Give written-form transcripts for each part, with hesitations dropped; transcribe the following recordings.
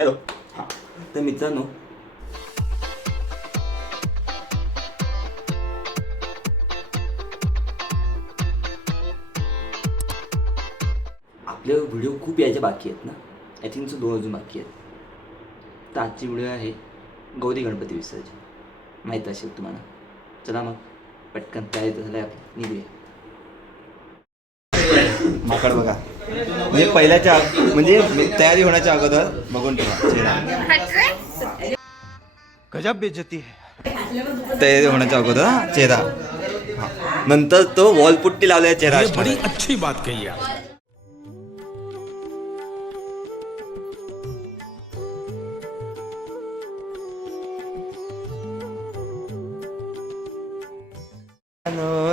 Hello. हां, तर मित्रांनो, आपले व्हिडिओ खूप यायचे बाकी आहेत ना. आय थिंक सो 2 अजून बाकी आहेत. तर आजची व्हिडिओ आहे गौरी गणपती विसर्जन. माहीत असेल तुम्हाला. चला मग पटकन तयारी झालं आहे आपली, निघूया. माकड बघा, म्हणजे पहिल्याच्या म्हणजे तयारी होण्याच्या अगोदर बघून ठेवा चेहरा. गजब बेइज्जती है. तयारी होण्याच्या अगोदर चेहरा. नंतर तो वॉलपुट्टी लावलेला चेहरा. बड़ी अच्छी बात कही है.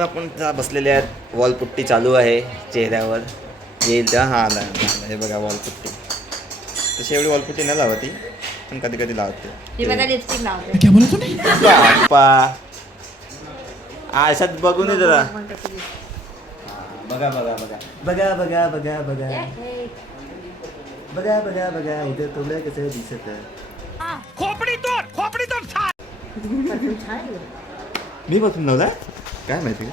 आपण बसलेले आहेत, वॉलपुट्टी चालू आहे चेहऱ्यावर. येईल तेव्हा हा आला. हे बघा वॉलपुट्टी. तशी एवढी वॉलपुट्टी नाही लावती, पण कधी कधी लावते. आशात बघून ये जरा. बघा बघा बघा बघा बघा बघा बघा बघा बघा बघा इथं तुला कसं दिसत. खोपड़ी तोड़ मी बसून लावला काय माहिती का.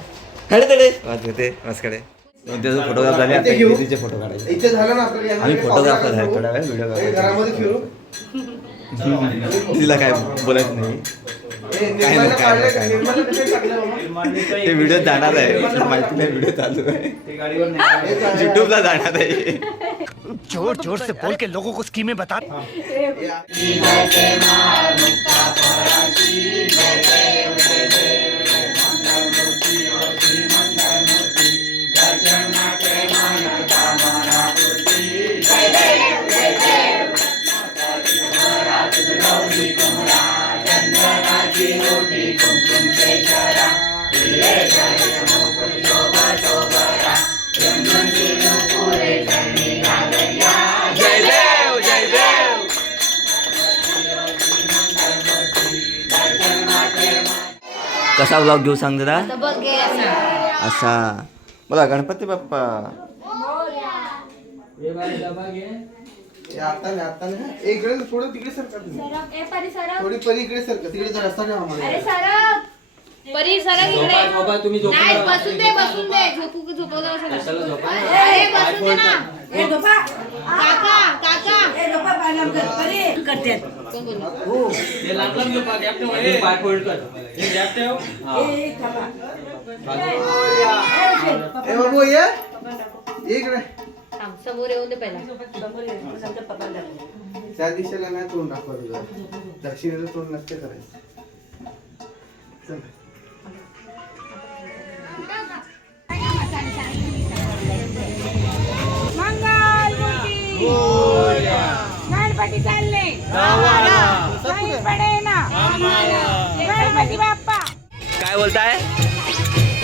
खडे तडे वाजवते मस्कडे. त्याचा फोटोग्राफ झाले. आता तिचे फोटो काढायचे. इथे झालं ना आपल्याला. आम्ही फोटोग्राफर आहे. थोडा वेळ व्हिडिओ घरामध्ये फिरू. तिला काय बोलायचं नाही. काय नाही काय ते व्हिडिओ जाणार आहे. माहिती नाही व्हिडिओ चालू आहे. युट्यूबला जाणार आहे. जोर जोर से बोल के लोगों को स्कीमें बता. कसा ब्लॉग घेऊ सांग जरा. असा बोला गणपती बाप्पा. आता इकडे थोडं तिकडे सरका तुम्ही. थोडी परी इकडे सरका. तिकडे जर रस्ता ठेवा आम्हाला. परी सरक इकडे. नाही बसून दे झोपू जाऊ शकत. अरे बसून दे ना. ए झोपा काका ए झोपा पाण्यात परी करते. कोण बोलला हो हे लागलं झोपा. गॅप ठेव. हे पाय फोल्ड कर. हे गॅप ठेव. ए थांबा. ए बाबू ये इकडे. थांब समोर येऊन दे पहिला. त्या दिशेला नाही तोंड दाखवायचं. दक्षिणेला तोंड नसते करायचं. चल गणपती चालले पडे ना गणपती बाप्पा. काय बोलताय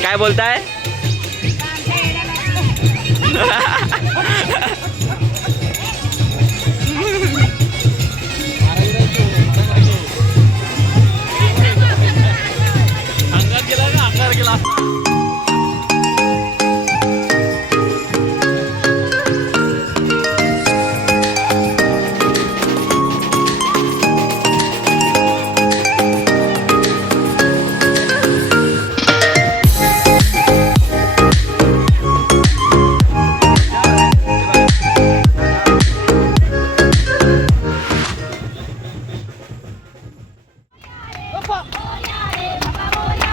काय बोलताय. अंगार गेला.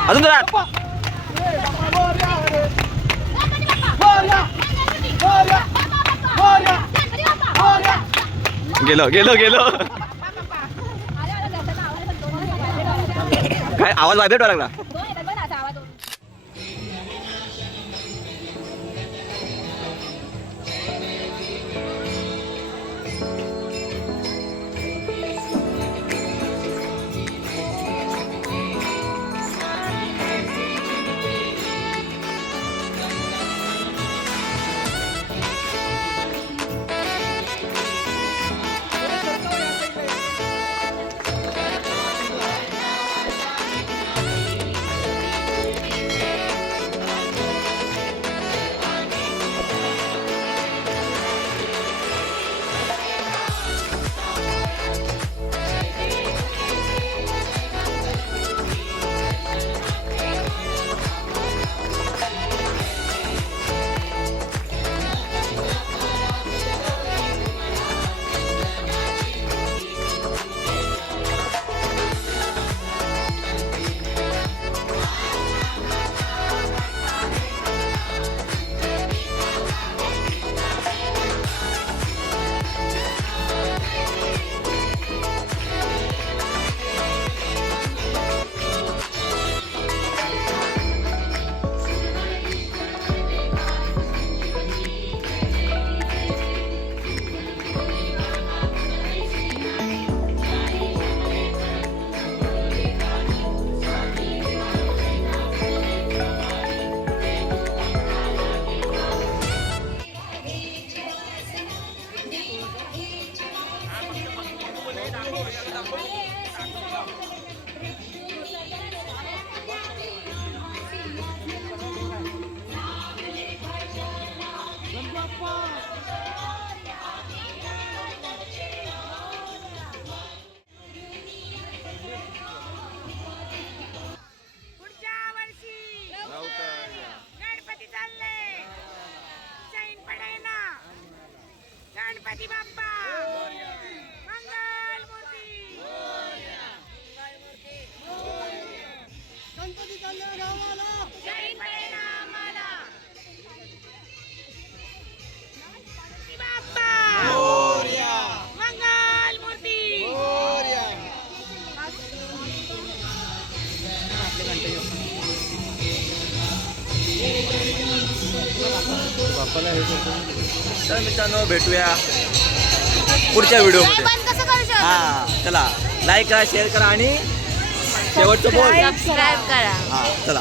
अजून जरा. गेलो काय आवाज वाजत लागला. पुढच्या वर्षी गणपती चालले सैन पडे ना गणपती बाप्पा मंगल मूर्ती गणपती चालले गावाला सैन पडे ना आम्हाला गणपती बाप्पा मंगल मूर्ती तर मित्रांनो भेटूया पुढच्या व्हिडिओमध्ये. बंद कसं करू शकतो हा चला लाईक करा शेअर करा आणि शेवटचं बोल. सबस्क्राईब करा हा चला